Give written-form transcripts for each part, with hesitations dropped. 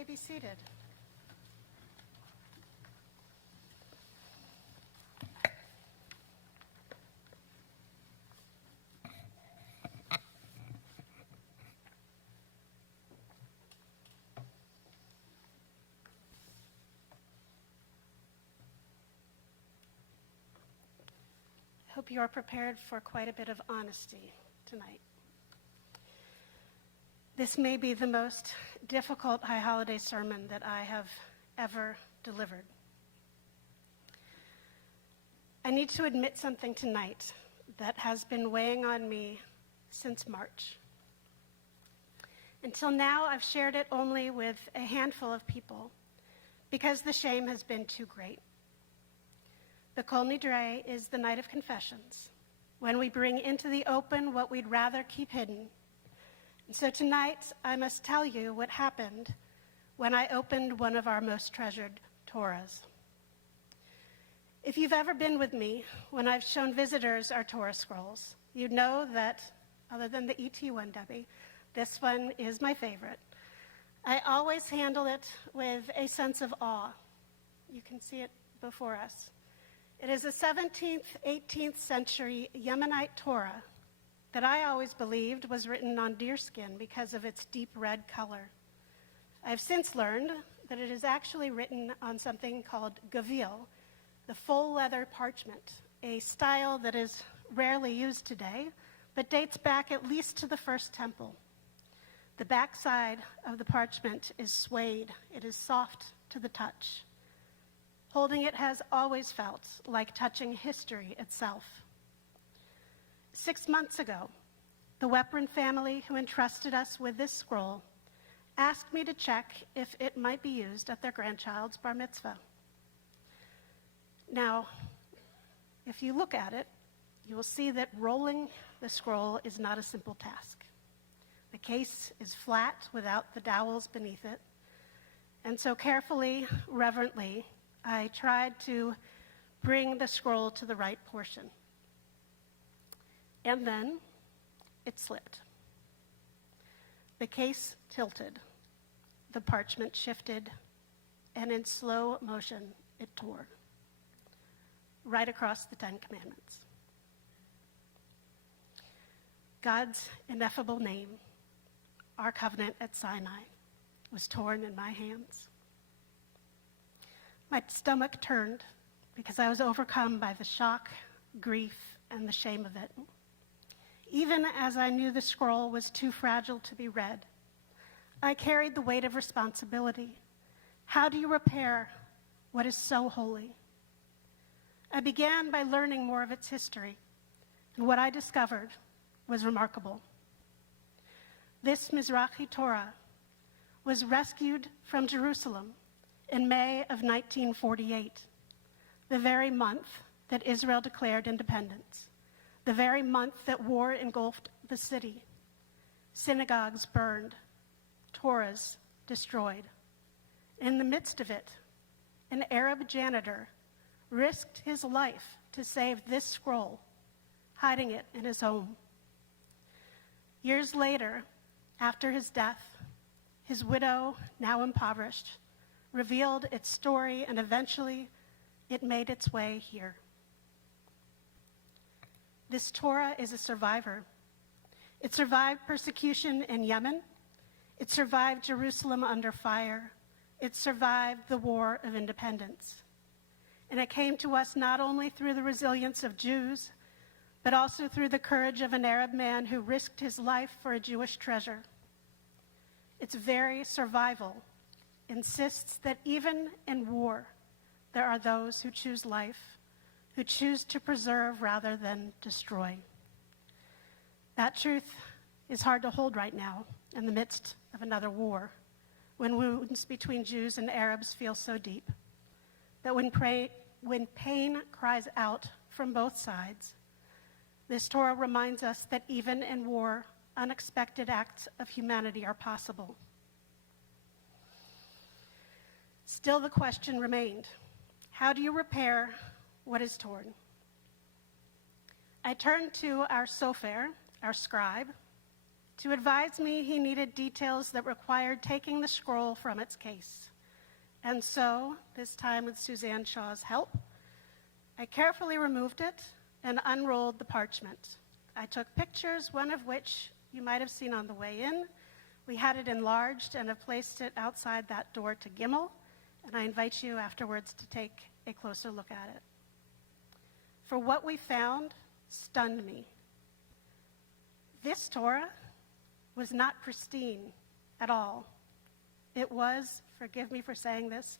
may be seated. I hope you are prepared for quite a bit of honesty tonight. This may be the most difficult high holiday sermon that I have ever delivered. I need to admit something tonight that has been weighing on me since March. Until now, I've shared it only with a handful of people because the shame has been too great. The Kol Nidrei is the night of confessions, when we bring into the open what we'd rather keep hidden. And so tonight, I must tell you what happened when I opened one of our most treasured Torahs. If you've ever been with me when I've shown visitors our Torah scrolls, you'd know that, other than the ET one, Debbie, this one is my favorite. I always handle it with a sense of awe. You can see it before us. It is a 17th, 18th century Yemenite Torah that I always believed was written on deerskin because of its deep red color. I've since learned that it is actually written on something called gavil, the full leather parchment, a style that is rarely used today, but dates back at least to the first temple. The backside of the parchment is suede. It is soft to the touch. Holding it has always felt like touching history itself. 6 months ago, the Weprin family who entrusted us with this scroll asked me to check if it might be used at their grandchild's bar mitzvah. Now, if you look at it, you will see that rolling the scroll is not a simple task. The case is flat without the dowels beneath it, and so carefully, reverently, I tried to bring the scroll to the right portion. And then it slipped. The case tilted, the parchment shifted, and in slow motion it tore, right across the Ten Commandments. God's ineffable name, our covenant at Sinai, was torn in my hands. My stomach turned because I was overcome by the shock, grief, and the shame of it. Even as I knew the scroll was too fragile to be read, I carried the weight of responsibility. How do you repair what is so holy? I began by learning more of its history, and what I discovered was remarkable. This Mizrahi Torah was rescued from Jerusalem in May of 1948, the very month that Israel declared independence, the very month that war engulfed the city. Synagogues burned, Torahs destroyed. In the midst of it, an Arab janitor risked his life to save this scroll, hiding it in his home. Years later, after his death, his widow, now impoverished, revealed its story, and eventually it made its way here. This Torah is a survivor. It survived persecution in Yemen. It survived Jerusalem under fire. It survived the War of Independence. And it came to us not only through the resilience of Jews, but also through the courage of an Arab man who risked his life for a Jewish treasure. Its very survival insists that even in war, there are those who choose life, who choose to preserve rather than destroy. That truth is hard to hold right now in the midst of another war, when wounds between Jews and Arabs feel so deep, that when pain cries out from both sides, this Torah reminds us that even in war, unexpected acts of humanity are possible. Still, the question remained, how do you repair what is torn? I turned to our sofer, our scribe, To advise me, he needed details that required taking the scroll from its case. And so, this time with Suzanne Shaw's help, I carefully removed it and unrolled the parchment. I took pictures, one of which you might have seen on the way in. We had it enlarged and have placed it outside that door to Gimel, and I invite you afterwards to take a closer look at it. For what we found stunned me. This Torah was not pristine at all. It was, forgive me for saying this,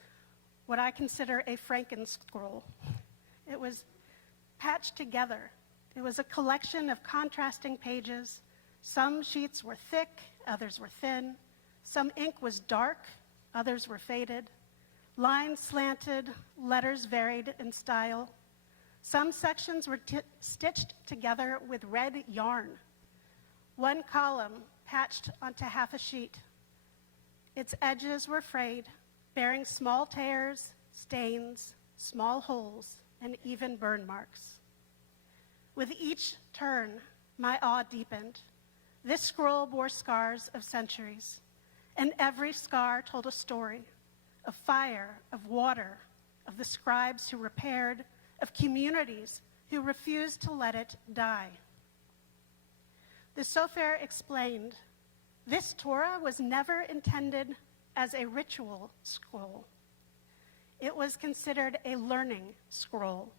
what I consider a Franken-scroll. It was patched together. It was a collection of contrasting pages. Some sheets were thick, others were thin. Some ink was dark, others were faded. Lines slanted, letters varied in style. Some sections were stitched together with red yarn. One column patched onto half a sheet. Its edges were frayed, bearing small tears, stains, small holes, and even burn marks. With each turn, my awe deepened. This scroll bore scars of centuries, and every scar told a story of fire, of water, of the scribes who repaired, of communities who refused to let it die. The Sofer explained, this Torah was never intended as a ritual scroll. It was considered a learning scroll,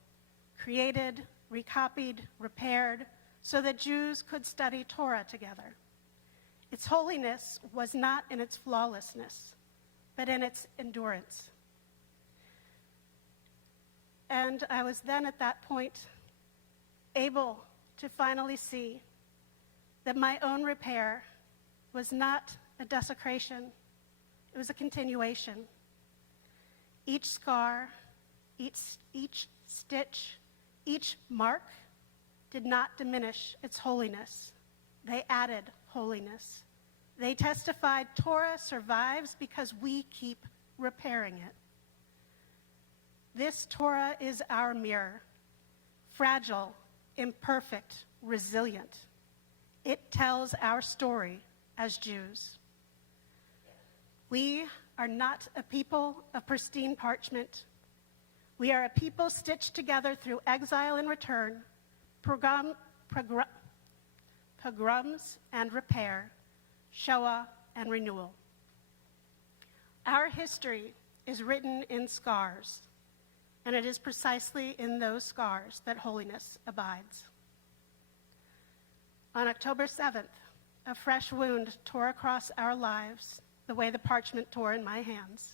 created, recopied, repaired, so that Jews could study Torah together. Its holiness was not in its flawlessness, but in its endurance. And I was then at that point able to finally see that my own repair was not a desecration, it was a continuation. Each scar, each stitch, each mark did not diminish its holiness. They added holiness. They testified Torah survives because we keep repairing it. This Torah is our mirror, fragile, imperfect, resilient. It tells our story as Jews. We are not a people of pristine parchment. We are a people stitched together through exile and return, pogroms and repair, Shoah and renewal. Our history is written in scars, and it is precisely in those scars that holiness abides. On October 7th, a fresh wound tore across our lives the way the parchment tore in my hands,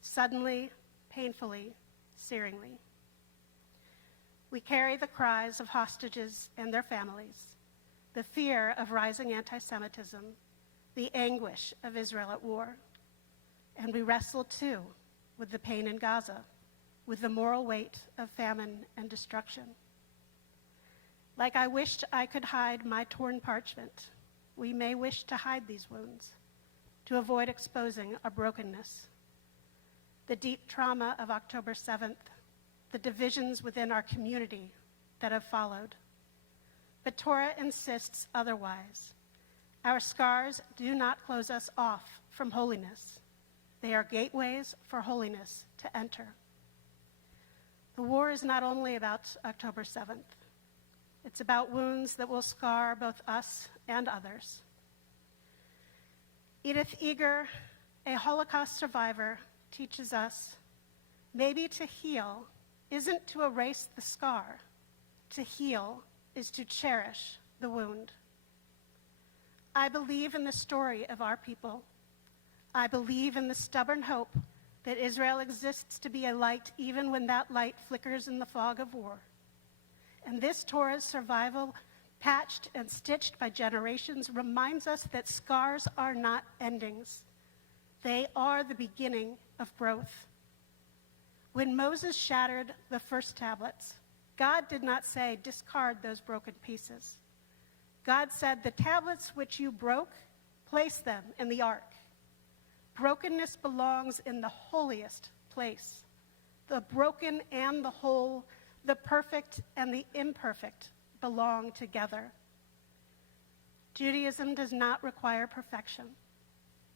suddenly, painfully, searingly. We carry the cries of hostages and their families, the fear of rising anti-Semitism, the anguish of Israel at war. And we wrestle, too, with the pain in Gaza, with the moral weight of famine and destruction. Like I wished I could hide my torn parchment, we may wish to hide these wounds, to avoid exposing our brokenness. The deep trauma of October 7th, the divisions within our community that have followed. But Torah insists otherwise. Our scars do not close us off from holiness. They are gateways for holiness to enter. The war is not only about October 7th. It's about wounds that will scar both us and others. Edith Eger, a Holocaust survivor, teaches us, maybe to heal isn't to erase the scar. To heal is to cherish the wound. I believe in the story of our people. I believe in the stubborn hope that Israel exists to be a light even when that light flickers in the fog of war. And this Torah's survival, patched and stitched by generations, reminds us that scars are not endings. They are the beginning of growth. When Moses shattered the first tablets, God did not say, discard those broken pieces. God said, the tablets which you broke, place them in the ark. Brokenness belongs in the holiest place. The broken and the whole, the perfect and the imperfect belong together. Judaism does not require perfection.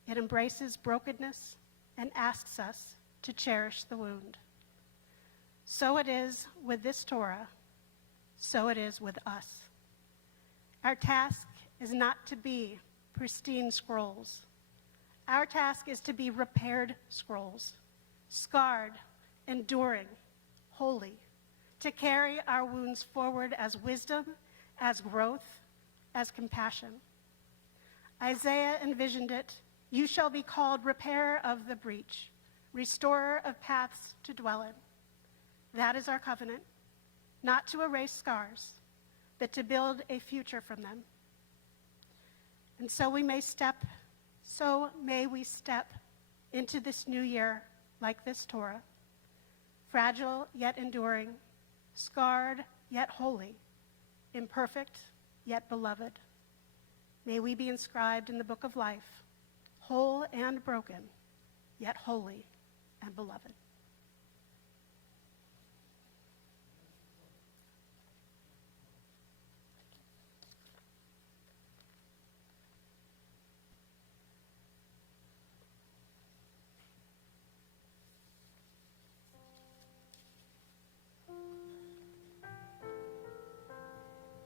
It embraces brokenness and asks us to cherish the wound. So it is with this Torah, so it is with us. Our task is not to be pristine scrolls. Our task is to be repaired scrolls, scarred, enduring, holy, to carry our wounds forward as wisdom, as growth, as compassion. Isaiah envisioned it. You shall be called repairer of the breach, restorer of paths to dwell in. That is our covenant, not to erase scars, but to build a future from them. And so may we step into this new year like this Torah, fragile yet enduring, scarred yet holy, imperfect yet beloved. May we be inscribed in the book of life, whole and broken, yet holy and beloved.